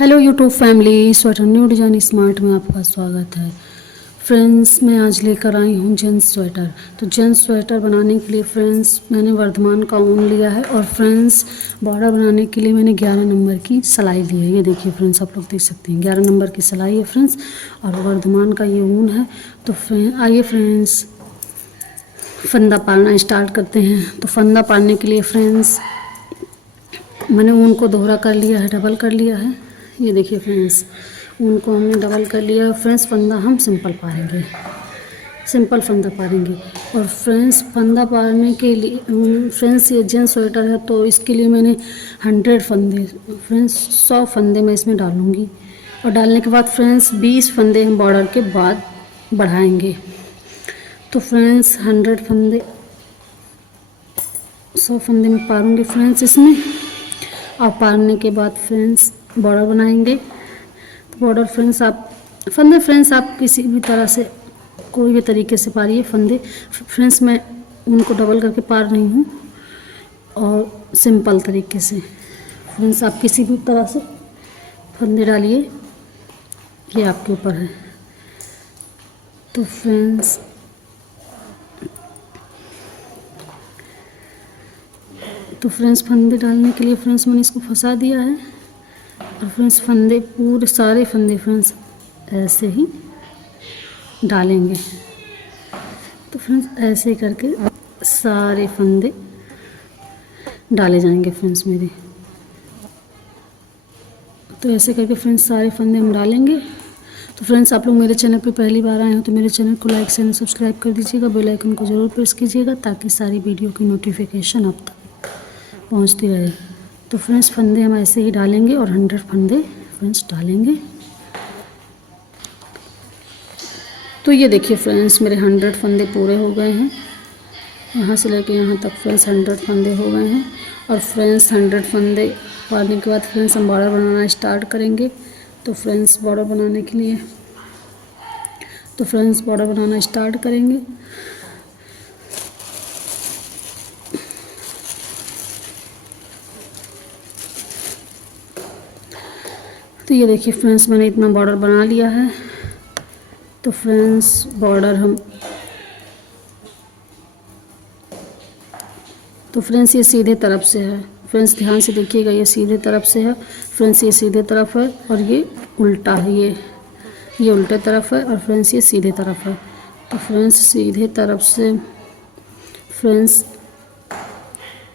Hello YouTube family, sweater new design smart में आपका स्वागत है। फ्रेंड्स, मैं आज लेकर आई हूँ जेंट्स स्वेटर। तो जेंट्स स्वेटर बनाने के लिए फ्रेंड्स मैंने वर्धमान का ऊन लिया है और फ्रेंड्स बॉर्डर बनाने के लिए मैंने 11 नंबर की सिलाई ली है। ये देखिए फ्रेंड्स, आप लोग देख सकते हैं 11 नंबर की सिलाई है फ्रेंड्स, और वर्धमान का ये ऊन है। तो आइए फ्रेंड्स फंदा पालना स्टार्ट करते हैं। तो फंदा पालने के लिए फ्रेंड्स मैंने ऊन को दोहरा कर लिया है, डबल कर लिया है। ये देखिए फ्रेंड्स, ऊन को हमने डबल कर लिया है। फ्रेंड्स फंदा हम सिंपल पालेंगे, सिंपल फंदा पालेंगे। और फ्रेंड्स फंदा पालने के लिए फ्रेंड्स ये जेंट्स स्वेटर है तो इसके लिए मैंने 100 फंदे फ्रेंड्स 100 फंदे मैं इसमें डालूँगी। और डालने के बाद फ्रेंड्स 20 फंदे हम बॉर्डर के बाद बढ़ाएंगे। तो फ्रेंड्स 100 फंदे 100 फंदे में पालूँगी फ्रेंड्स इसमें। और पालने के बाद फ्रेंड्स बॉर्डर बनाएंगे। तो बॉर्डर फ्रेंड्स आप किसी भी तरह से कोई भी तरीके से पारिए फंदे। फ्रेंड्स मैं उनको डबल करके पार रही हूँ और सिंपल तरीके से। फ्रेंड्स आप किसी भी तरह से फंदे डालिए, ये आपके ऊपर है। तो फ्रेंड्स फंदे डालने के लिए फ्रेंड्स मैंने इसको फंसा दिया है। और फ्रेंड्स फंदे पूरे सारे फंदे फ्रेंड्स ऐसे ही डालेंगे। तो फ्रेंड्स ऐसे करके सारे फंदे डाले जाएंगे फ्रेंड्स मेरे। तो ऐसे करके फ्रेंड्स सारे फंदे हम डालेंगे। तो फ्रेंड्स आप लोग मेरे चैनल पे पहली बार आए हो तो मेरे चैनल को लाइक शेयर सब्सक्राइब कर दीजिएगा, बेल आइकन को ज़रूर प्रेस कीजिएगा ताकि सारी वीडियो की नोटिफिकेशन आप तक पहुंचती रहे। तो फ्रेंड्स फंदे हम ऐसे ही डालेंगे और 100 फंदे फ्रेंड्स डालेंगे। तो ये देखिए फ्रेंड्स मेरे 100 फंदे पूरे हो गए हैं, यहाँ से लेके यहाँ तक फ्रेंड्स 100 फंदे हो गए हैं। और फ्रेंड्स 100 फंदे पाने के बाद फ्रेंड्स हम बॉर्डर बनाना स्टार्ट करेंगे। तो फ्रेंड्स बॉर्डर बनाने के लिए बॉर्डर बनाना स्टार्ट करेंगे। तो ये देखिए फ्रेंड्स मैंने इतना बॉर्डर बना लिया है। तो फ्रेंड्स बॉर्डर ये सीधे तरफ से है। फ्रेंड्स ध्यान से देखिएगा, ये सीधे तरफ से है फ्रेंड्स, ये सीधे तरफ है और ये उल्टा है, ये उल्टे तरफ है। और फ्रेंड्स ये सीधे तरफ है। तो फ्रेंड्स सीधे तरफ से फ्रेंड्स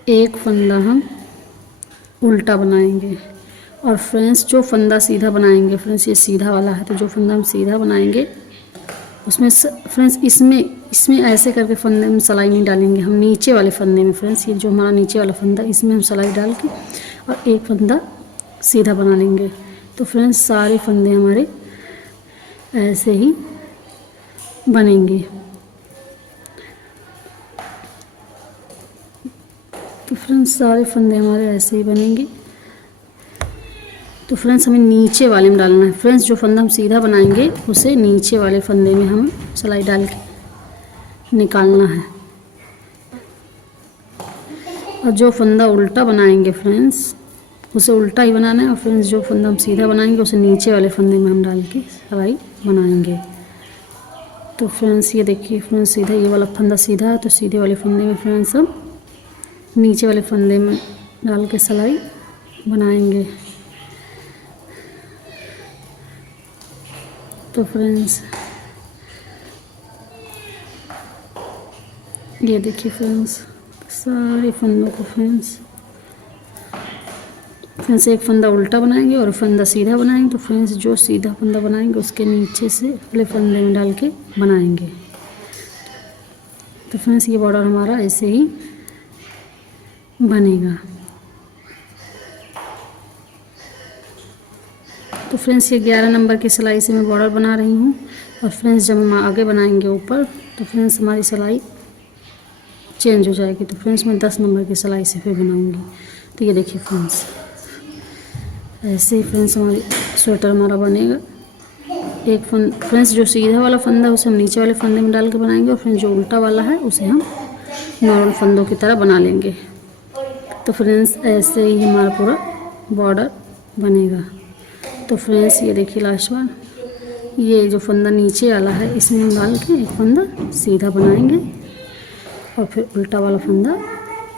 एक फंदा हम उल्टा बनाएंगे। और फ्रेंड्स जो फंदा सीधा बनाएंगे फ्रेंड्स ये सीधा वाला है, तो जो फंदा हम सीधा बनाएंगे उसमें फ्रेंड्स इसमें ऐसे करके फंदे में सिलाई नहीं डालेंगे हम। नीचे वाले फंदे में फ्रेंड्स, ये जो हमारा नीचे वाला फंदा इसमें हम सिलाई डाल के और एक फंदा सीधा बना लेंगे। तो फ्रेंड्स सारे फंदे हमारे ऐसे ही बनेंगे। तो फ्रेंड्स सारे फंदे हमारे ऐसे ही बनेंगे। तो फ्रेंड्स हमें नीचे वाले में डालना है। फ्रेंड्स जो फंदा हम सीधा बनाएंगे उसे नीचे वाले फंदे में हम सिलाई डाल के निकालना है। और जो फंदा उल्टा बनाएंगे फ्रेंड्स उसे उल्टा ही बनाना है। और फ्रेंड्स जो फंदा हम सीधा बनाएंगे उसे नीचे वाले फंदे में हम डाल के सिलाई बनाएंगे। तो फ्रेंड्स ये देखिए फ्रेंड्स सीधा ये वाला फंदा सीधा है, तो सीधे वाले फंदे में फ्रेंड्स हम नीचे वाले फंदे में डाल के सिलाई बनाएंगे। तो फ्रेंड्स ये देखिए फ्रेंड्स सारे फंदों को फ्रेंड्स एक फंदा उल्टा बनाएंगे और फंदा सीधा बनाएंगे। तो फ्रेंड्स जो सीधा फंदा बनाएंगे उसके नीचे से अगले फंदे में डाल के बनाएंगे। तो फ्रेंड्स ये बॉर्डर हमारा ऐसे ही बनेगा। तो फ्रेंड्स ये 11 नंबर की सिलाई से मैं बॉर्डर बना रही हूँ। और फ्रेंड्स जब हम आगे बनाएंगे ऊपर तो फ्रेंड्स हमारी सिलाई चेंज हो जाएगी। तो फ्रेंड्स मैं 10 नंबर की सिलाई से फिर बनाऊँगी। तो ये देखिए फ्रेंड्स ऐसे ही फ्रेंड्स हमारी स्वेटर हमारा बनेगा। फ्रेंड्स जो सीधा वाला फंदा है उसे हम नीचे वाले फंदे में डाल के बनाएंगे। और फ्रेंड्स जो उल्टा वाला है उसे हम नॉर्मल फंदों की तरह बना लेंगे। तो फ्रेंड्स ऐसे ही हमारा पूरा बॉर्डर बनेगा। तो फ्रेंड्स ये देखिए लास्ट बार ये जो फंदा नीचे वाला है इसमें हम डाल के एक फंदा सीधा बनाएंगे और फिर उल्टा वाला फंदा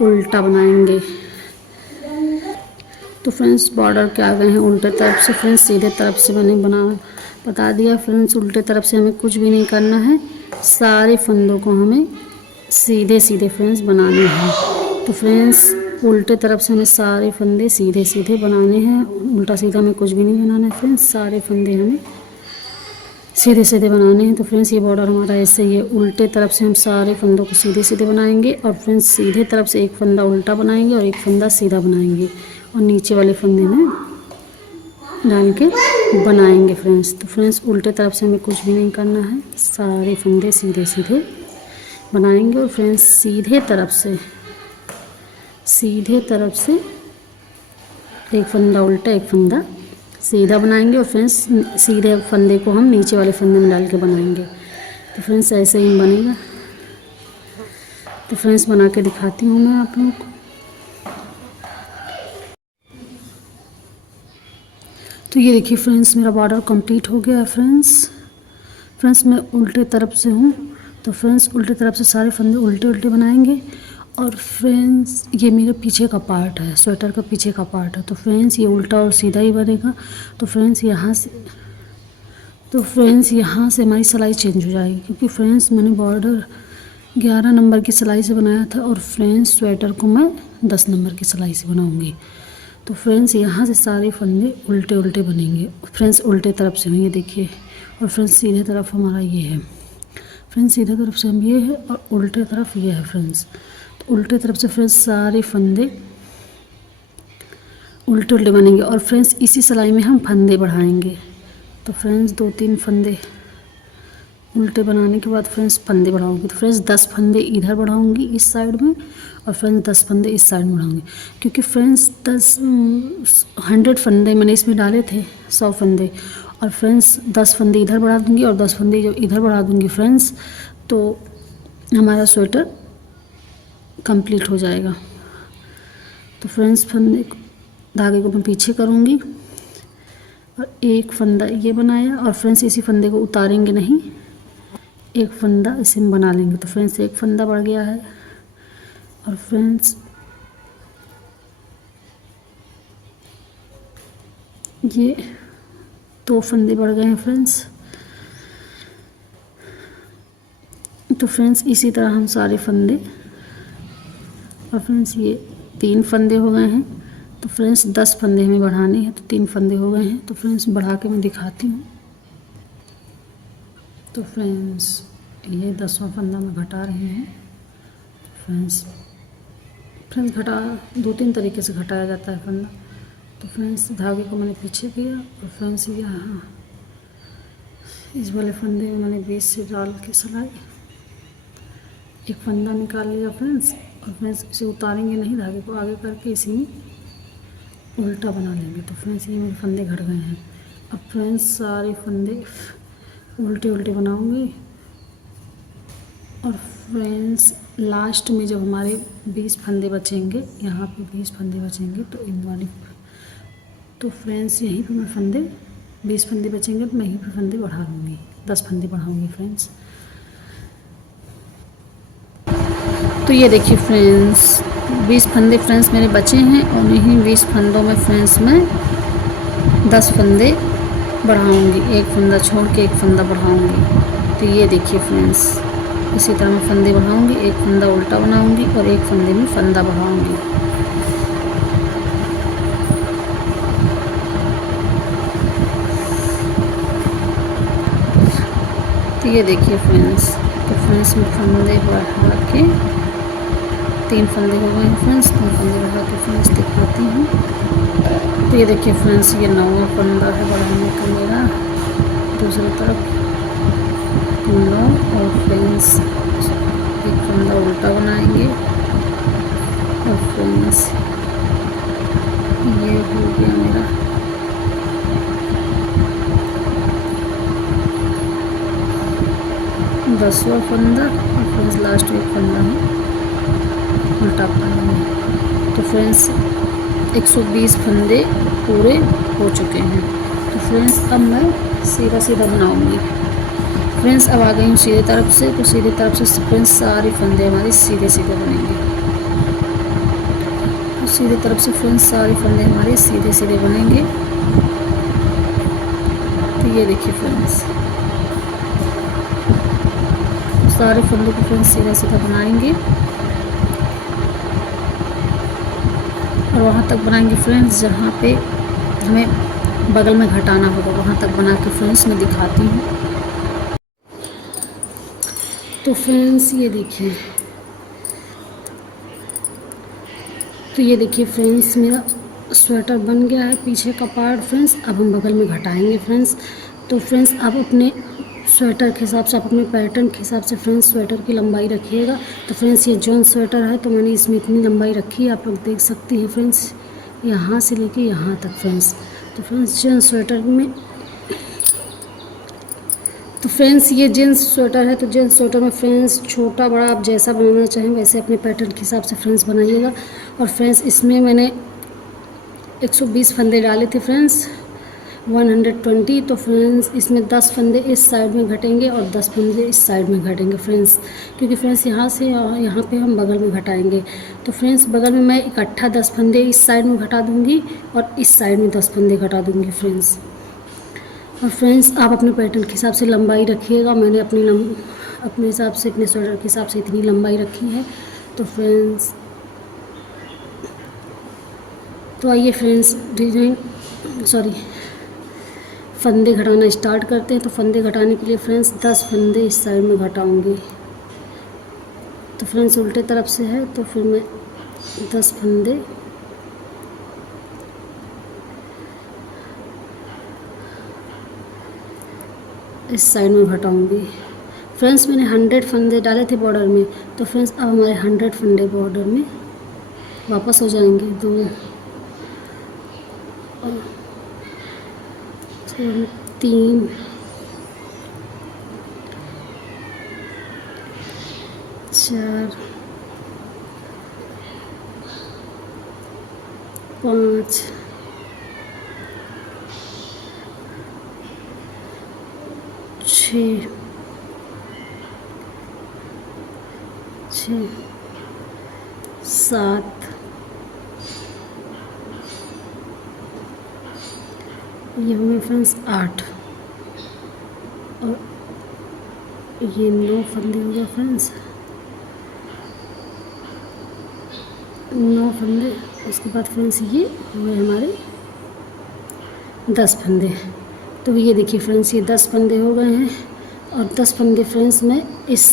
उल्टा बनाएंगे। तो फ्रेंड्स बॉर्डर के आ गए हैं उल्टे तरफ से। फ्रेंड्स सीधे तरफ से मैंने बता दिया। फ्रेंड्स उल्टे तरफ से हमें कुछ भी नहीं करना है, सारे फंदों को हमें सीधे सीधे फ्रेंड्स बनाने हैं। तो फ्रेंड्स उल्टे तरफ से हमें सारे फंदे सीधे सीधे बनाने हैं, उल्टा सीधा हमें कुछ भी नहीं बनाना है फ्रेंड्स, सारे फंदे हमें सीधे सीधे बनाने हैं। तो फ्रेंड्स ये बॉर्डर हमारा ऐसे ही है, उल्टे तरफ से हम सारे फंदों को सीधे सीधे बनाएंगे और फ्रेंड्स सीधे तरफ से एक फंदा उल्टा बनाएंगे और एक फंदा सीधा बनाएंगे और नीचे वाले फंदे में डाल के बनाएंगे फ्रेंड्स। तो फ्रेंड्स उल्टे तरफ से हमें कुछ भी नहीं करना है, सारे फंदे सीधे सीधे बनाएंगे और फ्रेंड्स सीधे तरफ से एक फंदा उल्टा एक फंदा सीधा बनाएंगे और फ्रेंड्स सीधे फंदे को हम नीचे वाले फंदे में डाल के बनाएंगे। तो फ्रेंड्स ऐसे ही बनेगा। तो फ्रेंड्स बना के दिखाती हूँ मैं आप लोगों को। तो ये देखिए फ्रेंड्स मेरा बॉर्डर कंप्लीट हो गया है फ्रेंड्स मैं उल्टे तरफ से हूँ। तो फ्रेंड्स उल्टे तरफ से सारे फंदे उल्टे उल्टे बनाएंगे और फ्रेंड्स ये मेरे पीछे का पार्ट है, स्वेटर का पीछे का पार्ट है। तो फ्रेंड्स ये उल्टा और सीधा ही बनेगा। तो फ्रेंड्स यहाँ से हमारी सिलाई चेंज हो जाएगी, क्योंकि फ्रेंड्स मैंने बॉर्डर 11 नंबर की सिलाई से बनाया था और फ्रेंड्स स्वेटर को मैं 10 नंबर की सिलाई से बनाऊंगी। तो फ्रेंड्स यहाँ से सारे फंदे उल्टे उल्टे बनेंगे। फ्रेंड्स उल्टे तरफ से ये देखिए, और फ्रेंड्स सीधे तरफ हमारा ये है। फ्रेंड्स सीधे तरफ से हम ये है और उल्टे तरफ ये है फ्रेंड्स। तो उल्टे तरफ से फ्रेंड्स सारे फंदे उल्टे उल्टे बनेंगे और फ्रेंड्स इसी सिलाई में हम फंदे बढ़ाएंगे। तो फ्रेंड्स 2-3 फंदे उल्टे बनाने के बाद फ्रेंड्स फंदे बढ़ाऊंगी। तो फ्रेंड्स 10 फंदे इधर बढ़ाऊंगी इस साइड में और फ्रेंड्स 10 फंदे इस साइड में बढ़ाऊंगी, क्योंकि फ्रेंड्स 100 फंदे मैंने इसमें डाले थे, 100 फंदे, और फ्रेंड्स 10 फंदे इधर बढ़ा दूंगी और 10 फंदे जो इधर बढ़ा दूंगी फ्रेंड्स, तो हमारा स्वेटर कंप्लीट हो जाएगा। तो फ्रेंड्स फंदे धागे को मैं पीछे करूँगी और एक फंदा ये बनाया और फ्रेंड्स इसी फंदे को उतारेंगे नहीं, एक फंदा इसे हम बना लेंगे। तो फ्रेंड्स एक फंदा बढ़ गया है और फ्रेंड्स ये 2 फंदे बढ़ गए हैं फ्रेंड्स। तो फ्रेंड्स इसी तरह हम सारे फंदे, और फ्रेंड्स ये 3 फंदे हो गए हैं। तो फ्रेंड्स 10 फंदे हमें बढ़ाने हैं, तो 3 फंदे हो गए हैं। तो फ्रेंड्स बढ़ा के मैं दिखाती हूँ। तो फ्रेंड्स ये 10वां फंदा मैं घटा रही हूँ। फ्रेंड्स घटा 2-3 तरीके से घटाया जाता है फंदा। तो फ्रेंड्स धागे को मैंने पीछे किया और फ्रेंड्स यहाँ इस वाले फंदे में मैंने बीच से डाल के सिलाई एक फंदा निकाल लिया फ्रेंड्स, और फ्रेंड्स इसे उतारेंगे नहीं, धागे को आगे करके इसी में उल्टा बना लेंगे। तो फ्रेंड्स ये मेरे फंदे घट गए हैं। अब फ्रेंड्स सारे फंदे उल्टे उल्टे बनाऊंगी और फ्रेंड्स लास्ट में जब हमारे 20 फंदे बचेंगे, यहाँ पे 20 फंदे बचेंगे, तो इन वाली, तो फ्रेंड्स यहीं पे मैं फंदे 20 फंदे बचेंगे तो मैं यहीं पे फंदे बढ़ा दूँगी, 10 फंदे बढ़ाऊँगी फ्रेंड्स। तो ये देखिए फ्रेंड्स 20 फंदे फ्रेंड्स मेरे बचे हैं और इन्हीं 20 फंदों में फ्रेंड्स मैं 10 फंदे बढ़ाऊँगी, एक फंदा छोड़ के एक फंदा बढ़ाऊँगी। तो ये देखिए फ्रेंड्स इसी तरह मैं फंदे बढ़ाऊँगी, एक फंदा उल्टा बनाऊँगी और एक फंदे में फंदा बढ़ाऊँगी। तो ये देखिए फ्रेंड्स, तो फ्रेंड्स मैं फंदे बढ़ा के 3 फंदे हो गए हैं फ्रेंड्स, 3 फंदे बढ़ा के फ्रेंड्स दिखाती हूँ। तो ये देखिए फ्रेंड्स ये 9वां फंदा है बढ़ाने का मेरा, दूसरी तरफ 9 और फ्रेंड्स एक फंदा उल्टा बनाएंगे और फ्रेंड्स ये हो गया मेरा 10वां फंदा और फ्रेंड्स लास्ट एक फंदा है उल्टा बनाएंगे। तो फ्रेंड्स 120 फंदे पूरे हो चुके हैं। तो फ्रेंड्स अब मैं सीधा सीधा बनाऊंगी। फ्रेंड्स अब आ गई हूँ सीधे तरफ से, तो सीधे तरफ से फ्रेंड्स सारे फंदे हमारे सीधे सीधे बनेंगे। तो सीधे तरफ से फ्रेंड्स सारे फंदे हमारे सीधे सीधे बनेंगे। तो ये देखिए फ्रेंड्स सारे फंदों को फ्रेंड्स सीधा सीधा बनाएंगे और वहाँ तक बनाएंगे फ्रेंड्स जहाँ पे हमें बगल में घटाना होगा, वहाँ तक बना के फ्रेंड्स मैं दिखाती हूँ। तो फ्रेंड्स ये देखिए, तो ये देखिए फ्रेंड्स मेरा स्वेटर बन गया है पीछे का पार्ट फ्रेंड्स। अब हम बगल में घटाएंगे फ्रेंड्स। तो फ्रेंड्स आप अपने स्वेटर के हिसाब से, आप अपने पैटर्न के हिसाब से फ्रेंड्स स्वेटर की लंबाई रखिएगा। तो फ्रेंड्स ये जॉन स्वेटर है तो मैंने इसमें इतनी लंबाई रखी है, आप लोग देख सकते हैं फ्रेंड्स, यहाँ से लेके यहाँ तक फ्रेंड्स। तो फ्रेंड्स जॉन स्वेटर में, तो फ्रेंड्स ये जीन्स स्वेटर है, तो जीन्स स्वेटर में फ्रेंड्स छोटा बड़ा आप जैसा बनाना चाहें वैसे अपने पैटर्न के हिसाब से फ्रेंड्स बनाइएगा। और फ्रेंड्स इसमें मैंने 120 फंदे डाले थे फ्रेंड्स, 120। तो फ्रेंड्स इसमें 10 फंदे इस साइड में घटेंगे और 10 फंदे इस साइड में घटेंगे फ्रेंड्स, क्योंकि फ्रेंड्स यहाँ से यहाँ पे हम बगल में घटाएंगे। तो फ्रेंड्स बगल में मैं इकट्ठा 10 फंदे इस साइड में घटा दूँगी और इस साइड में 10 फंदे घटा दूँगी फ्रेंड्स। और फ्रेंड्स आप अपने पैटर्न के हिसाब से लंबाई रखिएगा। मैंने अपने हिसाब से, अपने स्वेटर के हिसाब से इतनी लंबाई रखी है। तो फ्रेंड्स तो आइए फ्रेंड्स फंदे घटाना स्टार्ट करते हैं। तो फंदे घटाने के लिए फ्रेंड्स 10 फंदे इस साइड में घटाऊंगी। तो फ्रेंड्स उल्टे तरफ से है तो फिर मैं 10 फंदे इस साइड में घटाऊंगी। फ्रेंड्स मैंने 100 फंदे डाले थे बॉर्डर में, तो फ्रेंड्स अब हमारे 100 फंदे बॉर्डर में वापस हो जाएंगे। 2 3 4 5 6 7 ये हुए फ्रेंड्स 8 और ये 9 फंदे हो गए फ्रेंड्स, 9 फंदे। उसके बाद फ्रेंड्स ये हुए हमारे 10 फंदे। तो ये देखिए फ्रेंड्स ये 10 फंदे हो गए हैं और 10 फंदे फ्रेंड्स मैं इस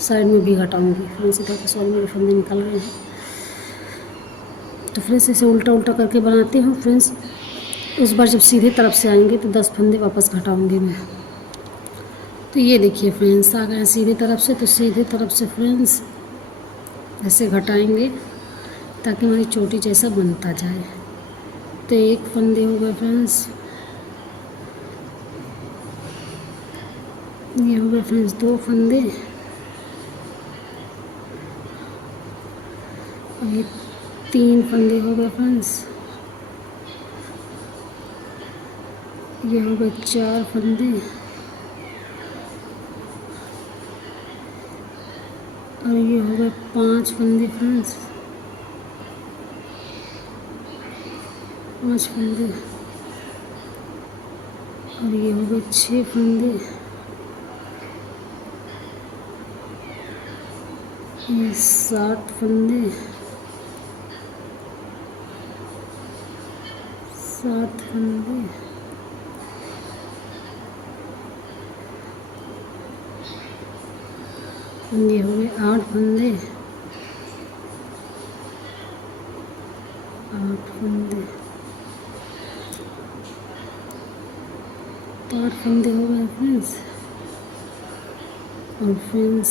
साइड में भी घटाऊंगी। फ्रेंड्स इधर के साइड में फंदे निकल गए हैं। तो फ्रेंड्स इसे उल्टा उल्टा करके बनाते हूँ फ्रेंड्स। उस बार जब सीधे तरफ से आएंगे तो 10 फंदे वापस घटाऊंगी मैं। तो ये देखिए फ्रेंड्स आ गए सीधे तरफ से। तो सीधे तरफ से फ्रेंड्स ऐसे घटाएंगे ताकि हमारी चोटी जैसा बनता जाए। तो 1 फंदे हो गए फ्रेंड्स, ये हो गए फ्रेंड्स 2 फंदे और ये 3 फंदे हो गए फ्रेंड्स, ये हो गए 4 फंदे और ये हो गए 5 फंदे फ्रेंड्स, 5 फंदे और ये हो गए 6 फंदे, ये 7 फंदे, 7 फंदे ये हो गए 8 फंदे, 8 फंदे, 8 फंदे हो गए फ्रेंड्स। और फ्रेंड्स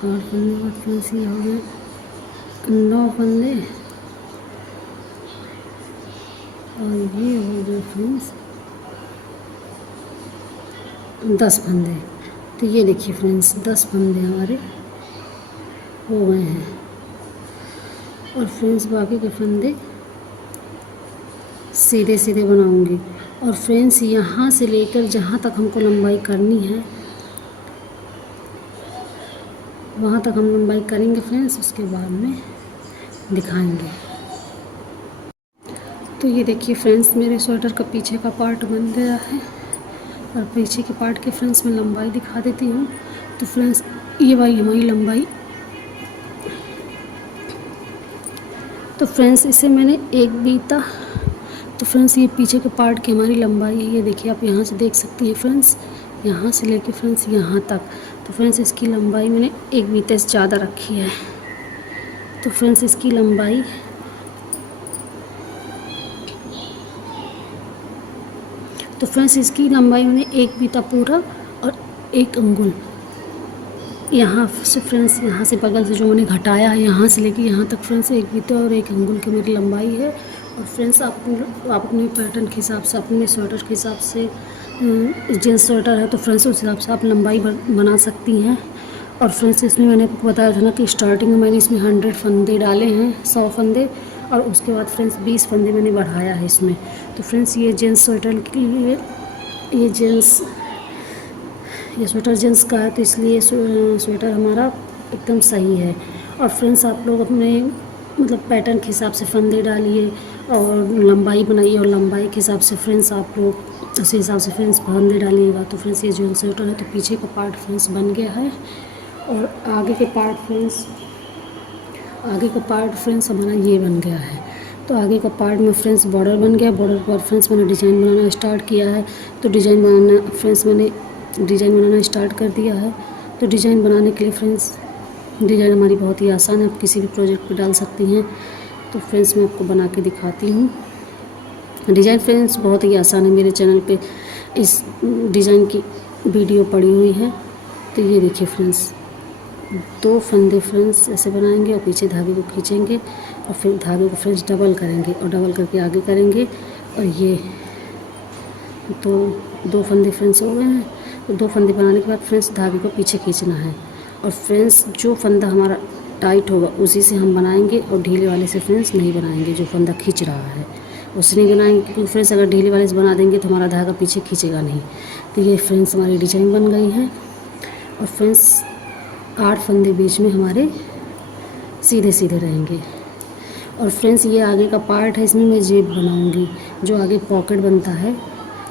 8 फंदे बाद फ्रेंड्स ये हो गए 9 फंदे और ये हो गए फ्रेंड्स 10 फंदे। तो ये देखिए फ्रेंड्स 10 फंदे हमारे हो गए हैं। और फ्रेंड्स बाकी के फंदे सीधे सीधे बनाऊंगी। और फ्रेंड्स यहाँ से लेकर जहाँ तक हमको लंबाई करनी है वहाँ तक हम लंबाई करेंगे फ्रेंड्स, उसके बाद में दिखाएंगे। तो ये देखिए फ्रेंड्स, मेरे स्वेटर का पीछे का पार्ट बन गया है और पीछे के पार्ट के फ्रेंड्स मैं लंबाई दिखा देती हूँ। तो फ्रेंड्स ये वाली हमारी लंबाई, तो फ्रेंड्स इसे मैंने एक बीता। तो फ्रेंड्स ये पीछे के पार्ट की हमारी लंबाई है, ये देखिए आप यहाँ से देख सकती हैं फ्रेंड्स, यहाँ से लेके फ्रेंड्स यहाँ तक। तो फ्रेंड्स इसकी लंबाई मैंने एक बीते से ज़्यादा रखी है। तो फ्रेंड्स इसकी लंबाई मैंने एक बीता पूरा और 1 अंगुल यहाँ से फ्रेंड्स, यहाँ से बगल से जो मैंने घटाया है यहाँ से लेके यहाँ तक फ्रेंड्स 1 बीता और 1 अंगुल की मेरी लंबाई है। और फ्रेंड्स आप अपने पैटर्न के हिसाब से, अपने स्वेटर के हिसाब से, जींस स्वेटर है तो फ्रेंड्स उस हिसाब से आप लंबाई बना सकती हैं। और फ्रेंड्स इसमें मैंने आपको बताया था ना कि स्टार्टिंग में मैंने इसमें 100 फंदे डाले हैं, 100 फंदे, और उसके बाद फ्रेंड्स 20 फंदे मैंने बढ़ाया है इसमें। तो फ्रेंड्स ये जींस स्वेटर के लिए, ये स्वेटर जेंट्स का है तो इसलिए स्वेटर हमारा एकदम सही है। और फ्रेंड्स आप लोग अपने मतलब पैटर्न के हिसाब से फंदे डालिए और लंबाई बनाइए, और लंबाई के हिसाब से फ्रेंड्स आप लोग उसी हिसाब से फ्रेंड्स फंदे डालिएगा। तो फ्रेंड्स ये जो स्वेटर है तो पीछे का पार्ट फ्रेंड्स बन गया है और आगे के पार्ट फ्रेंड्स हमारा ये बन गया है। तो आगे का पार्ट में फ्रेंड्स बॉर्डर बन गया। बॉर्डर पर फ्रेंड्स मैंने डिज़ाइन बनाना स्टार्ट किया है। तो मैंने डिज़ाइन बनाना स्टार्ट कर दिया है। तो डिज़ाइन बनाने के लिए फ्रेंड्स, डिज़ाइन हमारी बहुत ही आसान है, आप किसी भी प्रोजेक्ट पे डाल सकती हैं। तो फ्रेंड्स मैं आपको बना के दिखाती हूँ। डिज़ाइन फ्रेंड्स बहुत ही आसान है, मेरे चैनल पे इस डिज़ाइन की वीडियो पड़ी हुई है। तो ये देखिए फ्रेंड्स, 2 फंदे फ्रेंड्स ऐसे बनाएंगे और पीछे धागे को खींचेंगे और फिर धागे को फ्रेंड्स डबल करेंगे और डबल करके आगे करेंगे। और ये तो 2 फंदे फ्रेंड्स हो गए हैं। तो 2 फंदे बनाने के बाद फ्रेंड्स धागे को पीछे खींचना है और फ्रेंड्स जो फंदा हमारा टाइट होगा उसी से हम बनाएंगे और ढीले वाले से फ्रेंड्स नहीं बनाएंगे। जो फंदा खींच रहा है उससे नहीं बनाएंगे, क्योंकि फ्रेंड्स अगर ढीले वाले से बना देंगे तो हमारा धागा पीछे खींचेगा नहीं। तो ये फ्रेंड्स हमारी डिज़ाइन बन गई है। और फ्रेंड्स 8 फंदे बीच में हमारे सीधे सीधे रहेंगे। और फ्रेंड्स ये आगे का पार्ट है, इसमें मैं जेब बनाऊंगी, जो आगे पॉकेट बनता है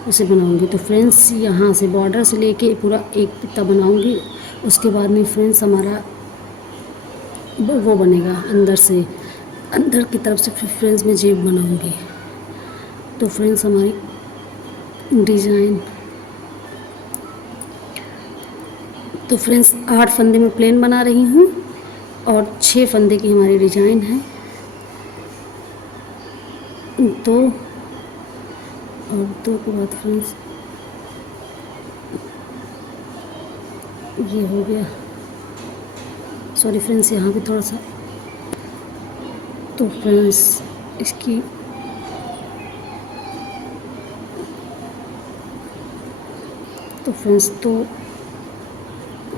उसे बनाऊंगी। तो फ्रेंड्स यहाँ से बॉर्डर से लेके पूरा एक पित्ता बनाऊंगी। उसके बाद में फ्रेंड्स हमारा वो बनेगा अंदर की तरफ से फिर फ्रेंड्स मैं जेब बनाऊंगी। तो फ्रेंड्स हमारी डिज़ाइन, तो फ्रेंड्स 8 फंदे में प्लेन बना रही हूँ और 6 फंदे की हमारी डिज़ाइन है। तो और 2 के बाद फ्रेंड्स ये हो गया, सॉरी फ्रेंड्स यहाँ पे थोड़ा सा। तो फ्रेंड्स इसकी तो फ्रेंड्स 2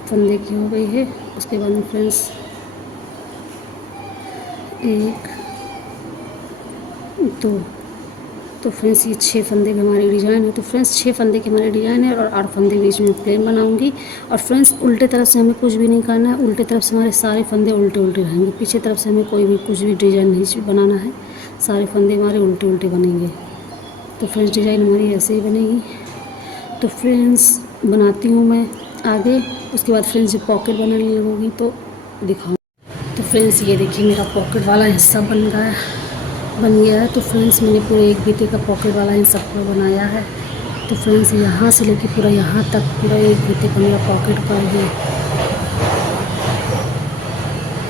फंदे की हो गई है। उसके बाद में फ्रेंड्स 1 2, तो फ्रेंड्स ये 6 फंदे की हमारी डिज़ाइन है। तो फ्रेंड्स 6 फंदे की हमारी डिज़ाइन है और 8 फंदे बीच में प्लेन बनाऊंगी। और फ्रेंड्स उल्टे तरफ से हमें कुछ भी नहीं करना है, उल्टे तरफ से हमारे सारे फंदे उल्टे उल्टे रहेंगे। पीछे तरफ से हमें कुछ भी डिज़ाइन नहीं बनाना है, सारे फंदे हमारे उल्टे उल्टे बनेंगे। तो फ्रेंड्स डिज़ाइन हमारी ऐसे ही बनेगी। तो फ्रेंड्स बनाती हूँ मैं आगे, उसके बाद फ्रेंड्स जब पॉकेट बनाने लगूँगी तो दिखाऊँ। तो फ्रेंड्स ये देखिए मेरा पॉकेट वाला हिस्सा बन गया है। तो फ्रेंड्स मैंने पूरे एक बीते का पॉकेट वाला इन सबको बनाया है। तो फ्रेंड्स यहाँ से लेके पूरा यहाँ तक पूरा एक बीते का मेरा पॉकेट का ये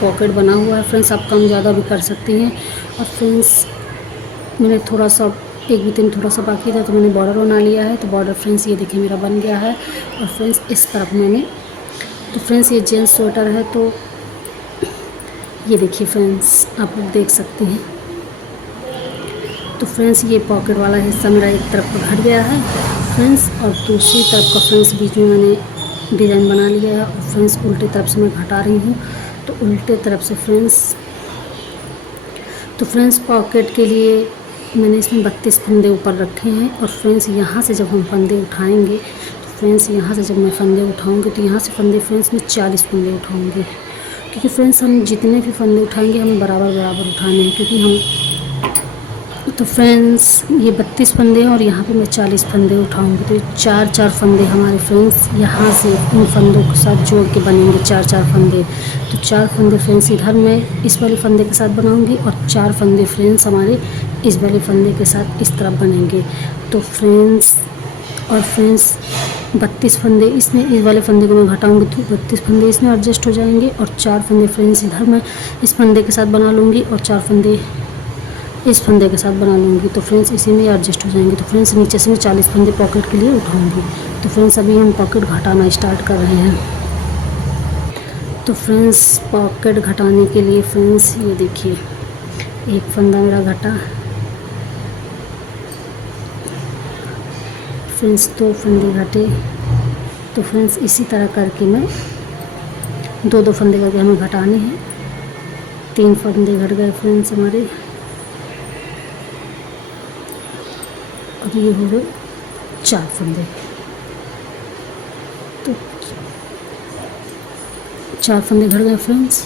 पॉकेट बना हुआ है। फ्रेंड्स आप कम ज़्यादा भी कर सकती हैं। और फ्रेंड्स मैंने थोड़ा सा एक बीते में थोड़ा सा बाकी था तो मैंने बॉर्डर बना लिया है। तो बॉर्डर फ्रेंड्स ये देखिए मेरा बन गया है। और फ्रेंड्स इस तरफ मैंने, तो फ्रेंड्स ये जेंट्स स्वेटर है तो ये देखिए फ्रेंड्स आप लोग देख सकते हैं। तो फ्रेंड्स ये पॉकेट वाला हिस्सा मेरा एक तरफ का घट गया है फ्रेंड्स, और दूसरी तरफ का फ्रेंड्स बीच में मैंने डिज़ाइन बना लिया है। और फ्रेंड्स उल्टी तरफ से मैं घटा रही हूँ। तो उल्टे तरफ से फ्रेंड्स तो फ्रेंड्स पॉकेट के लिए मैंने इसमें 32 फंदे ऊपर रखे हैं। और फ्रेंड्स यहाँ से जब हम फंदे उठाएंगे, तो फ्रेंड्स यहाँ से जब मैं फंदे उठाऊंगी तो यहाँ से फंदे फ्रेंड्स मैं 40 फंदे उठाऊंगी, क्योंकि फ्रेंड्स हम जितने भी फंदे उठाएंगे हमें बराबर बराबर उठाने हैं, क्योंकि हम तो फ्रेंड्स ये 32 फंदे हैं और यहाँ पे मैं 40 फंदे उठाऊंगी, तो 4-4 फंदे हमारे फ्रेंड्स यहाँ से इन फंदों के साथ जोड़ के बनेंगे 4-4 फंदे। तो 4 फंदे फ्रेंड्स इधर मैं इस वाले फंदे के साथ बनाऊंगी और 4 फंदे फ्रेंड्स हमारे इस वाले फंदे के साथ इस तरफ बनेंगे। तो फ्रेंड्स 32 फंदे इसमें इस वाले फंदे को मैं घटाऊंगी तो 32 फंदे इसमें एडजस्ट हो जाएंगे, और 4 फंदे फ्रेंड्स इधर मैं इस फंदे के साथ बना लूँगी और 4 फंदे इस फंदे के साथ बना लूँगी, तो फ्रेंड्स इसी में एडजस्ट हो जाएंगे। तो फ्रेंड्स नीचे से मैं 40 फंदे पॉकेट के लिए उठाऊंगी। तो फ्रेंड्स अभी हम पॉकेट घटाना स्टार्ट कर रहे हैं। तो फ्रेंड्स पॉकेट घटाने के लिए फ्रेंड्स ये देखिए, एक फंदा मेरा घटा, फ्रेंड्स 2 फंदे घटे। तो फ्रेंड्स इसी तरह करके मैं 2-2 फंदे करके हमें घटाने हैं। 3 फंदे घट गए फ्रेंड्स हमारे, और ये हो गए 4 फंदे। तो 4 फंदे घट गए फ्रेंड्स।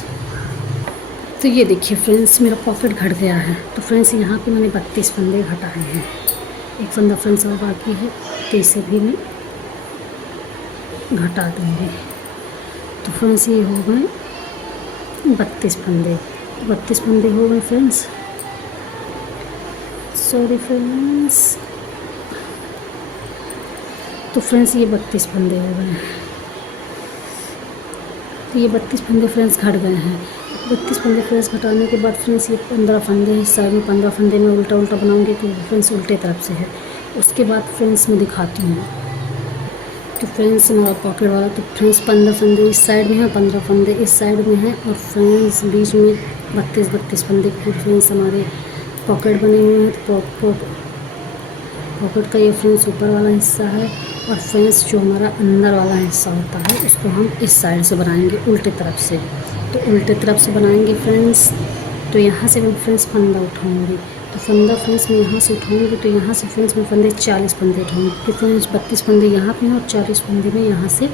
तो ये देखिए फ्रेंड्स मेरा पॉकेट घट गया है। तो फ्रेंड्स यहाँ पे मैंने 32 फंदे घटाए हैं। एक फंदा फ्रेंड्स और बाकी है, तो इसे भी मैं घटा दूँगी। तो फ्रेंड्स ये हो गए 32 फंदे। 32 फंदे हो गए फ्रेंड्स, सॉरी फ्रेंड्स। तो फ्रेंड्स ये 32 फंदे हो गए हैं। तो ये 32 फंदे फ्रेंड्स घट गए हैं। 32 फंदे फ्रेंड्स घटाने के बाद फ्रेंड्स ये 15 फंदे हैं, इस साइड में 15 फंदे में उल्टा उल्टा बनाऊंगी, तो फ्रेंड्स उल्टे तरफ से है। उसके बाद फ्रेंड्स मैं दिखाती हूँ। तो फ्रेंड्स हमारा पॉकेट वाला, तो फ्रेंड्स 15 फंदे इस साइड में हैं, 15 फंदे इस साइड में हैं, और फ्रेंड्स बीच में 32 फंदे के फ्रेंड्स हमारे पॉकेट बने हुए हैं। तो पॉकेट का ये फ्रेंड्स ऊपर वाला हिस्सा है, और फ्रेंड्स जो हमारा अंदर वाला हिस्सा होता है उसको हम इस साइड से बनाएंगे उल्टे तरफ से। तो उल्टे तरफ से बनाएंगे फ्रेंड्स। तो यहाँ से मैं फ्रेंड्स फंदा उठाऊंगी। तो फंदा फ्रेंड्स मैं यहाँ से उठाऊंगी, तो यहाँ से फ्रेंड्स मैं फंदे 40 फंदे उठाऊंगी, क्योंकि फ्रेंड्स 32 फंदे यहाँ पे हैं और 40 फंदे मैं यहाँ से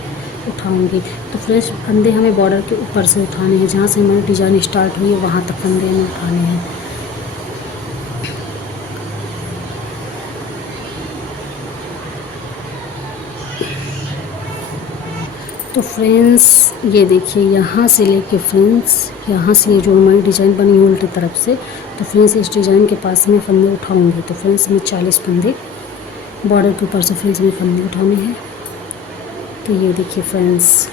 उठाऊंगी। तो फ्रेंड्स फंदे हमें बॉर्डर के ऊपर से उठाने हैं, जहाँ से हमारी डिज़ाइन स्टार्ट हुई है वहाँ तक फंदे हमें उठाने हैं। तो फ्रेंड्स ये देखिए, यहाँ से लेके फ्रेंड्स यहाँ से ये जो हमारी डिज़ाइन बनी है उल्टी तरफ से, तो फ्रेंड्स इस डिज़ाइन के पास में फंदे उठाऊंगी। तो फ्रेंड्स मैं 40 फंदे बॉर्डर के ऊपर से फ्रेंड्स में फंदे उठाने हैं। तो ये देखिए फ्रेंड्स,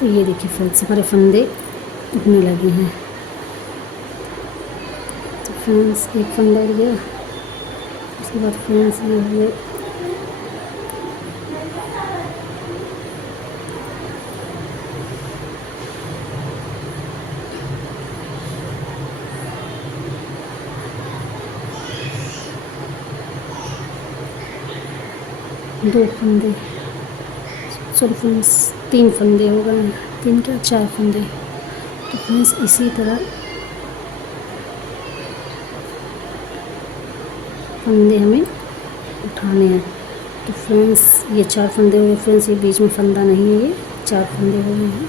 तो ये देखिए फ्रेंड्स हमारे फंदे उठने लगे हैं। तो फ्रेंड्स एक फंदा उठ गया, उसके बाद फ्रेंड्स ये हुए 2 फंदे, सॉरी फ्रेंड्स 3 फंदे हो गए हैं, 3 क्या 4 फंदे। तो फ्रेंड्स इसी तरह फंदे हमें उठाने हैं। तो फ्रेंड्स ये 4 फंदे हो गए फ्रेंड्स, ये बीच में फंदा नहीं है, ये 4 फंदे हो गए हैं।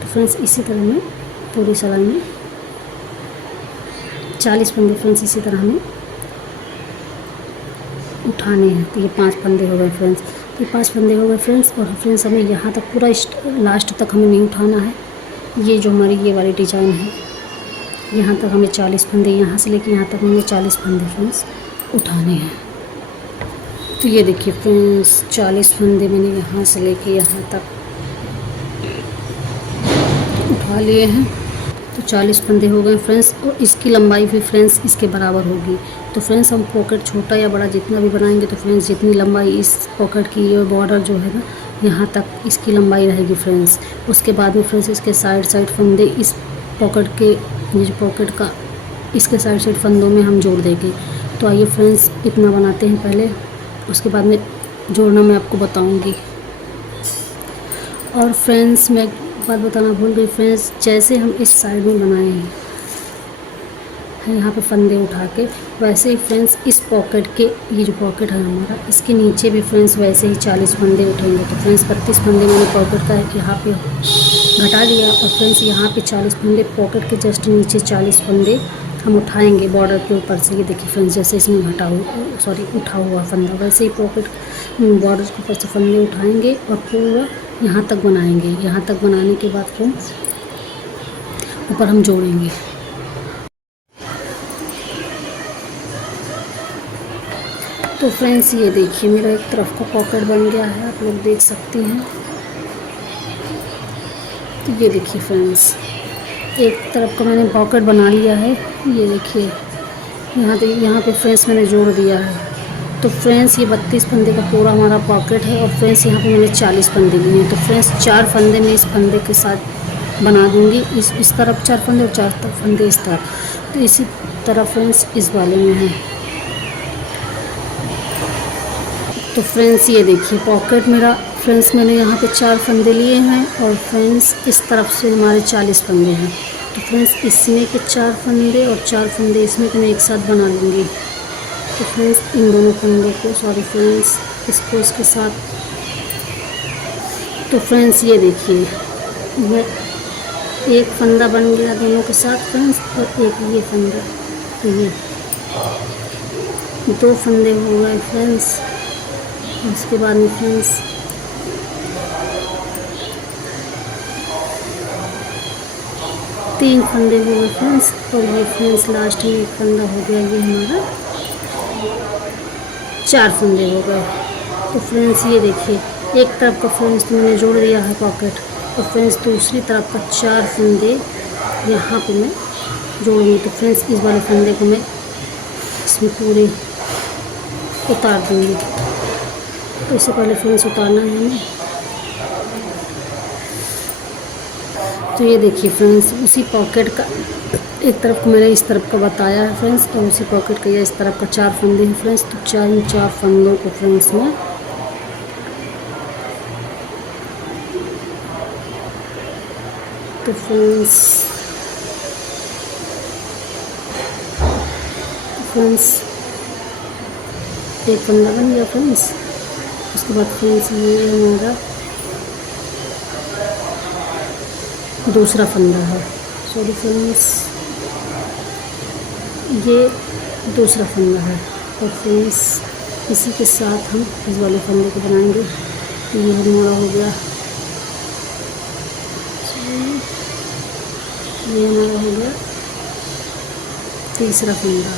तो फ्रेंड्स इसी तरह में पूरी सिलाई में 40 फंदे फ्रेंड्स इसी तरह हमें उठाने हैं। तो ये 5 फंदे हो गए फ्रेंड्स, तो ये 5 फंदे हो गए फ्रेंड्स। और फ्रेंड्स हमें यहाँ तक पूरा लास्ट तक हमें नहीं उठाना है। ये जो हमारी ये वाली डिज़ाइन है, यहाँ तक हमें 40 फंदे, यहाँ से लेके यहाँ तक हमें 40 फंदे फ्रेंड्स उठाने हैं। तो ये देखिए फ्रेंड्स 40 फंदे मैंने यहाँ से लेके यहाँ तक उठा लिए हैं। तो 40 फंदे हो गए फ्रेंड्स, और इसकी लंबाई भी फ्रेंड्स इसके बराबर होगी। तो फ्रेंड्स हम पॉकेट छोटा या बड़ा जितना भी बनाएंगे, तो फ्रेंड्स जितनी लंबाई इस पॉकेट की ये बॉर्डर जो है ना, यहाँ तक इसकी लंबाई रहेगी फ्रेंड्स। उसके बाद में फ्रेंड्स इसके साइड फंदे इस पॉकेट के, ये जो पॉकेट का इसके साइड फंदों में हम जोड़ देंगे। तो आइए फ्रेंड्स इतना बनाते हैं पहले, उसके बाद में जोड़ना मैं आपको बताऊँगी। और फ्रेंड्स मैं एक बात बताना भूल गई फ्रेंड्स, जैसे हम इस साइड में बनाए हैं यहाँ पे फंदे उठा के, वैसे ही फ्रेंड्स इस पॉकेट के, ये जो पॉकेट है हमारा, इसके नीचे भी फ्रेंड्स वैसे ही 40 फंदे उठेंगे। तो फ्रेंड्स 32 फंदे मैंने पॉकेट का यहाँ पे घटा दिया, और फ्रेंड्स यहाँ पे 40 फंदे, पॉकेट के जस्ट नीचे 40 फंदे हम उठाएंगे बॉर्डर के ऊपर से। ये देखिए फ्रेंड्स, जैसे इसमें उठा हुआ फंदा, वैसे ही पॉकेट बॉर्डर के ऊपर से फंदे उठाएंगे और पूरा यहाँ तक बनाएंगे। यहाँ तक बनाने के बाद फ्रेंड्स ऊपर हम जोड़ेंगे। तो फ्रेंड्स ये देखिए मेरा एक तरफ का पॉकेट बन गया है, आप लोग देख सकते हैं। तो ये देखिए फ्रेंड्स, एक तरफ का मैंने पॉकेट बना लिया है। ये देखिए यहाँ पे फ्रेंड्स मैंने जोड़ दिया है। तो फ्रेंड्स ये 32 फंदे का पूरा हमारा पॉकेट है, और फ्रेंड्स यहाँ पे मैंने 40 फंदे लिए हैं। तो फ्रेंड्स 4 फंदे में इस फंदे के साथ बना दूँगी, इस तरफ 4 फंदे और 4 फंदे इस तरफ। तो इसी तरह फ्रेंड्स इस वाले में है। तो फ्रेंड्स ये देखिए पॉकेट मेरा, फ्रेंड्स मैंने यहाँ पे 4 फंदे लिए हैं, और फ्रेंड्स इस तरफ से हमारे 40 फंदे हैं। तो फ्रेंड्स इसमें के 4 फंदे और 4 फंदे इसमें के मैं एक साथ बना लूँगी। तो फ्रेंड्स इन दोनों फंदों को, सॉरी फ्रेंड्स, इसको इसके साथ। तो फ्रेंड्स ये देखिए मैं एक फंदा बन गया दोनों के साथ फ्रेंड्स, और एक ये फंदा, तो ये 2 फंदे हो गए फ्रेंड्स। उसके बाद में फ्रेंड्स तीन फंदे हो गए फ्रेंड्स, और ये फ्रेंड्स लास्ट में एक फंदा हो गया, ये हमारा 4 फंदे हो गए। तो फ्रेंड्स ये देखिए एक तरफ का फ्रेंड्स तो मैंने जोड़ दिया है पॉकेट, और फ्रेंड्स दूसरी तरफ का 4 फंदे यहाँ पे मैं जोड़ूंगी। तो फ्रेंड्स इस वाले फंदे को मैं इसमें पूरे उतार दूँगी। तो इससे पहले फ्रेंड्स उतारना है हमें। तो ये देखिए फ्रेंड्स उसी पॉकेट का एक तरफ को मैंने इस तरफ का बताया है फ्रेंड्स, और उसी पॉकेट का या इस तरफ का 4 फंदे हैं फ्रेंड्स। तो 4 फंदों को फ्रेंड्स में तो फ्रेंड्स एक फंदा बन गया फ्रेंड्स। उसके बाद फ्रेंड्स ये हमारा दूसरा फंदा है, सॉरी फ्रेंड्स ये दूसरा फंदा है। और फ्रेंड्स इसी के साथ हम इस वाले फंदे को बनाएंगे। तो ये हमारा हो गया, ये हमारा हो गया तीसरा फंदा।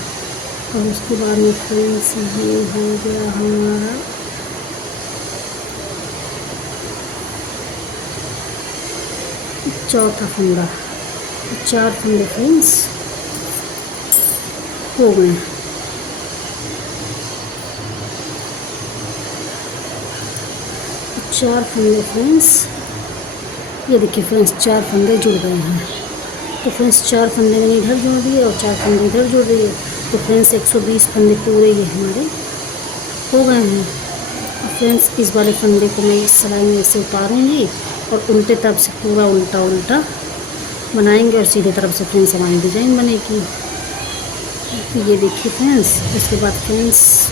और उसके बाद में फ्रेंड्स ये हो गया हमारा चौथा फंदा। 4 फंदे फ्रेंड्स हो गए। चार फंदे फ्रेंड्स, ये देखिए फ्रेंड्स 4 फंदे जुड़ गए हैं। तो फ्रेंड्स 4 फंदे मैंने इधर जोड़ दिए और 4 फंदे इधर जोड़ दिए। तो फ्रेंड्स 120 फंदे पूरे ये हमारे हो गए हैं। फ्रेंड्स इस वाले फंदे को मैं इस सिलाई में से उतारूँगी और उल्टे तरफ से पूरा उल्टा बनाएंगे, और सीधे तरफ से फ्रेंड्स हमारी डिज़ाइन बनेगी। तो ये देखिए फ्रेंड्स, उसके बाद फ्रेंड्स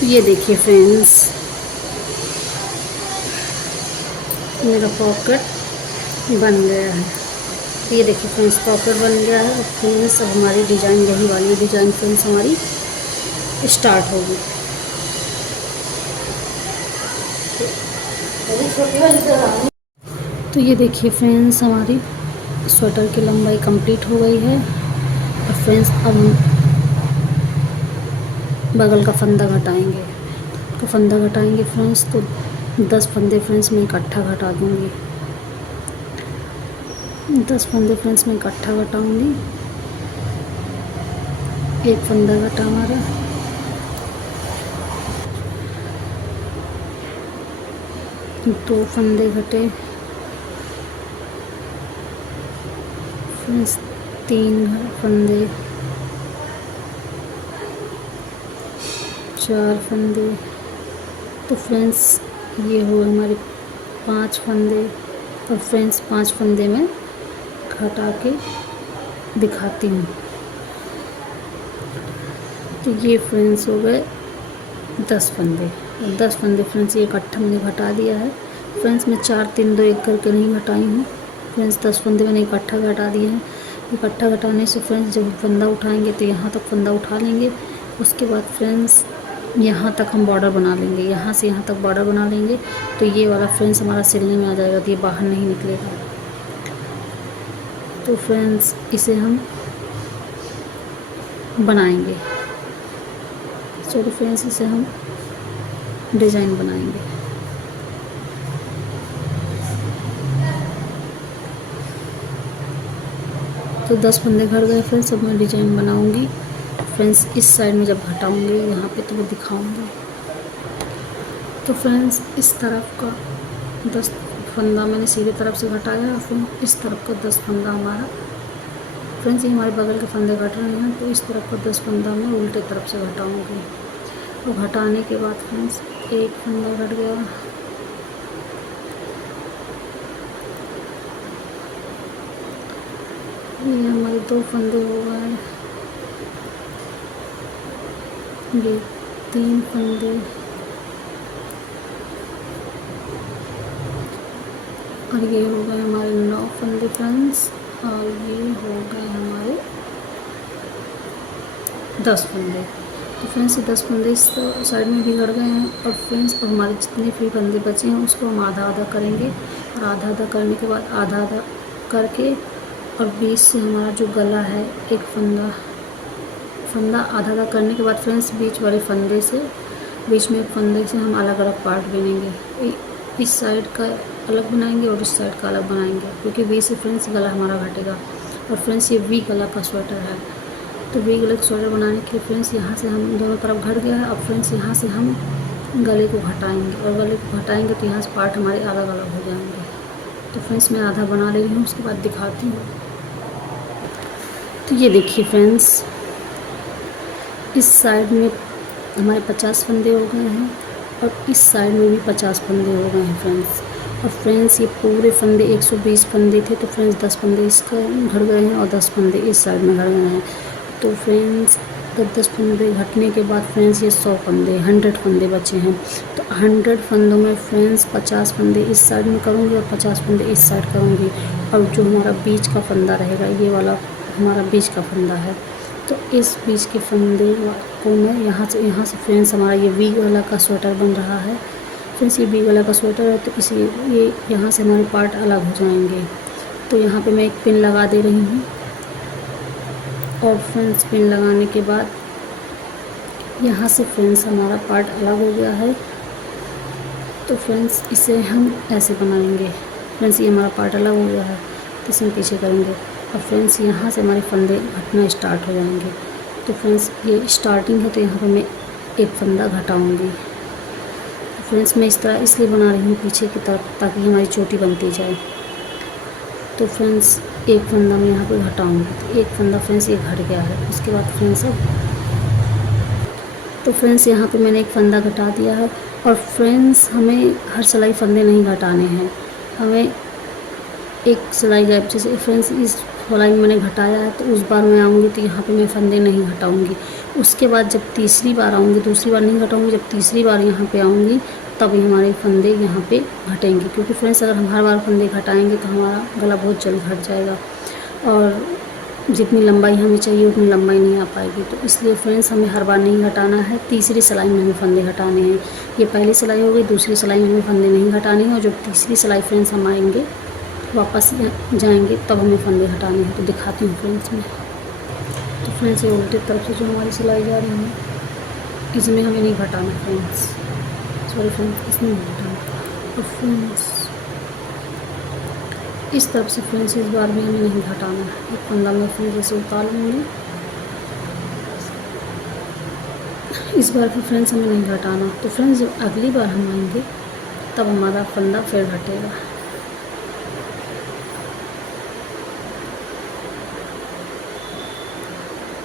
तो ये देखिए फ्रेंड्स मेरा पॉकेट बन गया है। ये देखिए फ्रेंड्स पॉकेट बन गया है। और फ्रेंड्स अब हमारी डिज़ाइन यही वाली डिज़ाइन फ्रेंड्स हमारी स्टार्ट होगी। तो ये देखिए फ्रेंड्स हमारी स्वेटर की लंबाई कंप्लीट हो गई है। और फ्रेंड्स अब हम बगल का फंदा घटाएंगे। तो फंदा घटाएंगे फ्रेंड्स, तो 10 फंदे फ्रेंड्स मैं इकट्ठा घटा दूँगी। 10 फंदे फ्रेंड्स मैं इकट्ठा घटाऊँगी। एक फंदा घटा हमारा, दो फंदे घटे फ्रेंड्स, 3 फंदे, 4 फंदे। तो फ्रेंड्स ये हुए हमारे 5 फंदे। और फ्रेंड्स 5 फंदे में घटा के दिखाती हूँ। तो ये फ्रेंड्स हो गए 10 फंदे, और 10 फंदे फ्रेंड्स ये इकट्ठा मैंने घटा दिया है। फ्रेंड्स मैं 4 3 2 1 करके नहीं घटाई हूँ फ्रेंड्स, 10 फंदे मैंने इकट्ठा घटा दिए हैं। इकट्ठा घटाने से फ्रेंड्स जब फंदा उठाएंगे तो यहाँ तक फंदा उठा लेंगे। उसके बाद फ्रेंड्स यहाँ तक हम बॉर्डर बना लेंगे, यहाँ से यहाँ तक बॉर्डर बना लेंगे। तो ये वाला फ्रेंड्स हमारा सिलने में आ जाएगा, तो ये बाहर नहीं निकलेगा। तो फ्रेंड्स इसे हम बनाएंगे। चलो फ्रेंड्स इसे हम डिज़ाइन बनाएंगे। तो 10 फंदे भर गए फ्रेंड्स, अब मैं डिज़ाइन बनाऊंगी फ्रेंड्स। इस साइड में जब घटाऊंगी यहाँ पे तो मैं दिखाऊंगी। तो फ्रेंड्स इस तरफ का 10 फंदा मैंने सीधे तरफ से घटाया, फिर इस तरफ का 10 फंदा हमारा फ्रेंड्स, ये हमारे बगल के फंदे घट रहे हैं, तो इस तरफ का 10 फंदा मैं उल्टे तरफ से घटाऊंगी। और घटाने के बाद फ्रेंड्स एक फंदा घट गया, ये हमारे 2 फंदे हो गए, ये 3 फंदे, और ये हो गए हमारे 9 फंदे फ्रेंड्स, और ये हो गए हमारे 10 फंदे। तो फ्रेंड्स ये 10 फंदे इस साइड में भी गड़ गए हैं। और फ्रेंड्स अब हमारे जितने भी फंदे बचे हैं उसको हम आधा आधा करेंगे, और आधा आधा करने के बाद आधा आधा करके, और बीच से हमारा जो गला है एक फंदा आधा आधा करने के बाद फ्रेंड्स बीच वाले फंदे से, बीच में एक फंदे से हम अलग अलग पार्ट बनेंगे। इस साइड का अलग बनाएंगे और इस साइड का अलग बनाएंगे, क्योंकि वी से फ्रेंड्स गला हमारा घटेगा। और फ्रेंड्स ये वी गला का स्वेटर है, तो वी गले का स्वेटर बनाने के लिए फ्रेंड्स यहाँ से हम दोनों तरफ घट गया है। अब फ्रेंड्स यहाँ से हम गले को घटाएंगे, और गले को घटाएंगे तो यहाँ से पार्ट हमारे अलग अलग हो जाएंगे। तो फ्रेंड्स मैं आधा बना ले रही हूँ, उसके बाद दिखाती हूँ। तो ये देखिए फ्रेंड्स इस साइड में हमारे 50 फंदे हो गए हैं, और इस साइड में भी 50 फंदे हो गए हैं फ्रेंड्स। और फ्रेंड्स ये पूरे फंदे 120 फंदे थे, तो फ्रेंड्स 10 फंदे इसका घट गए हैं और 10 फंदे इस साइड में घट गए हैं। तो फ्रेंड्स 10 फंदे घटने के बाद फ्रेंड्स ये 100 फंदे 100 फंदे बचे हैं। तो 100 फंदों में फ्रेंड्स 50 फंदे इस साइड में करूँगी और 50 फंदे इस साइड करूँगी। और जो हमारा बीच का फंदा रहेगा, ये वाला हमारा बीच का फंदा है, तो इस बीच के फंदे को मैं यहाँ से फ्रेंड्स हमारा ये वी गला का स्वेटर बन रहा है फ्रेंड्स। ये वी गला का स्वेटर है, तो इसलिए ये यहाँ से हमारे पार्ट अलग हो जाएंगे। तो यहाँ पे मैं एक पिन लगा दे रही हूँ, और फ्रेंड्स पिन लगाने के बाद यहाँ से फ्रेंड्स हमारा पार्ट अलग हो गया है। तो फ्रेंड्स इसे हम ऐसे बनाएंगे फ्रेंड्स, ये हमारा पार्ट अलग हो गया है, तो इसे हम पीछे करेंगे। और फ्रेंड्स यहाँ से हमारे फंदे घटना स्टार्ट हो जाएंगे। तो फ्रेंड्स ये स्टार्टिंग है, तो यहाँ पे मैं एक फंदा घटाऊँगी। तो फ्रेंड्स मैं इस तरह इसलिए बना रही हूँ पीछे की तरफ, ताकि हमारी चोटी बनती जाए। तो फ्रेंड्स एक फंदा मैं यहाँ पे घटाऊँगी, तो एक फंदा फ्रेंड्स ये घट गया है। उसके बाद फ्रेंड्स तो फ्रेंड्स यहाँ पे मैंने एक फंदा घटा दिया है। और फ्रेंड्स हमें हर सिलाई फंदे नहीं घटाने हैं, हमें एक सिलाई गैप, जैसे फ्रेंड्स इस सिलाई में मैंने घटाया है, तो उस बार मैं आऊँगी तो यहाँ पे मैं फंदे नहीं घटाऊँगी। उसके बाद जब तीसरी बार आऊँगी, दूसरी बार नहीं घटाऊँगी, जब तीसरी बार यहाँ पे आऊँगी तभी हमारे फंदे यहाँ पे घटेंगे। क्योंकि फ्रेंड्स अगर हम हर बार फंदे घटाएंगे तो हमारा गला बहुत जल्द घट जाएगा, और जितनी लंबाई हमें चाहिए उतनी लंबाई नहीं आ पाएगी। तो इसलिए फ्रेंड्स हमें हर बार नहीं घटाना है, तीसरी सिलाई में हमें फंदे घटाने हैं। ये पहली सिलाई हो गई, दूसरी सिलाई में हमें फंदे नहीं घटाने हैं, और जब तीसरी सिलाई फ्रेंड्स हम आएंगे वापस जाएंगे तब हमें फंदे हटाने हैं। तो दिखाती हूँ फ्रेंड्स में। तो फ्रेंड्स ये उल्टी तरफ से जो हमारी सिलाई जा रही है, इसमें हमें नहीं घटाना फ्रेंड्स, सॉरी फ्रेंड्स, इसमें नहीं घटाना। और फ्रेंड्स इस तरफ से फ्रेंड्स इस बार भी हमें नहीं घटाना है। एक फंदा मैं फ्रेंड्स जैसे उतार लूँगी, इस बार भी फ्रेंड्स हमें नहीं घटाना। तो फ्रेंड्स जब अगली बार हम आएंगे तब हमारा फंदा फिर घटेगा।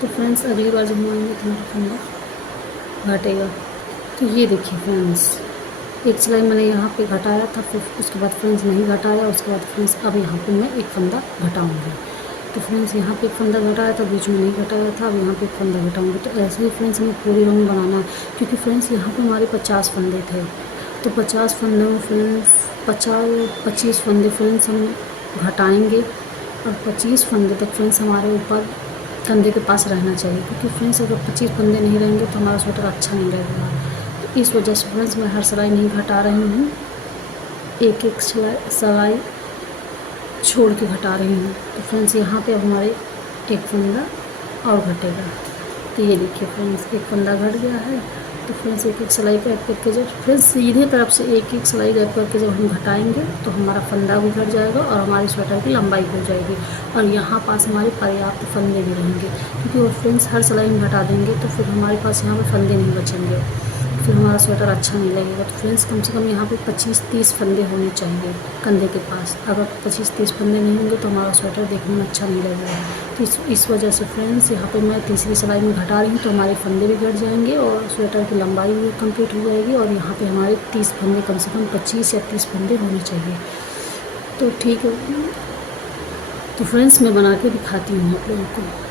तो फ्रेंड्स अगली बार जब हम आएंगे तो हमारा फंदा घटेगा। तो ये देखिए फ्रेंड्स एक सिलाई मैंने यहाँ पे घटाया था, फिर उसके बाद फ्रेंड्स नहीं घटाया। उसके बाद फ्रेंड्स अब यहाँ पे मैं एक फंदा घटाऊँगी। तो फ्रेंड्स यहाँ पे एक फंदा घटाया था, बीच में नहीं घटाया था, अब यहाँ पे एक फंदा घटाऊँगी। तो ऐसे ही फ्रेंड्स हमें पूरी रो में बनाना है, क्योंकि फ्रेंड्स यहाँ पे हमारे 50 फंदे थे। तो 50 फंदे में फ्रेंड्स 25 फंदे फ्रेंड्स हम घटाएँगे और 25 फंदे तक फ्रेंड्स हमारे ऊपर कंधे के पास रहना चाहिए, क्योंकि फ्रेंड्स अगर 25 फंदे नहीं रहेंगे तो हमारा स्वेटर अच्छा नहीं लगेगा। तो इस वजह से फ्रेंड्स मैं हर सिलाई नहीं घटा रही हूँ, एक एक सिलाई छोड़ के घटा रही हूँ। तो फ्रेंड्स यहाँ पे अब हमारे एक फंदा और घटेगा। तो ये देखिए फ्रेंड्स, एक फंदा घट गया है। तो फ्रेंड्स एक एक सिलाई गैप करके जब फ्रेंड्स सीधे तरफ से एक एक सिलाई गैप करके जब हम घटाएंगे तो हमारा फंदा भी घट जाएगा और हमारी स्वेटर की लंबाई हो जाएगी, और यहाँ पास हमारे पर्याप्त फंदे भी रहेंगे। क्योंकि वो फ्रेंड्स हर सिलाई में घटा देंगे तो फिर हमारे पास यहाँ पे फंदे नहीं बचेंगे, फिर हमारा स्वेटर अच्छा नहीं लगेगा। तो फ्रेंड्स कम से कम यहाँ पे 25-30 फंदे होने चाहिए कंधे के पास। अगर 25-30 फंदे नहीं होंगे तो हमारा स्वेटर देखने में अच्छा नहीं लगेगा। तो इस वजह से फ्रेंड्स यहाँ पे मैं तीसरी सिलाई में घटा रही हूँ, तो हमारे फंदे भी घट जाएंगे और स्वेटर की लंबाई भी कंप्लीट हो जाएगी। और यहाँ पे हमारे 30 फंदे, कम से कम 25 या 30 फंदे होने चाहिए। तो ठीक है, तो फ्रेंड्स मैं बना के दिखाती हूँ आप लोगों को।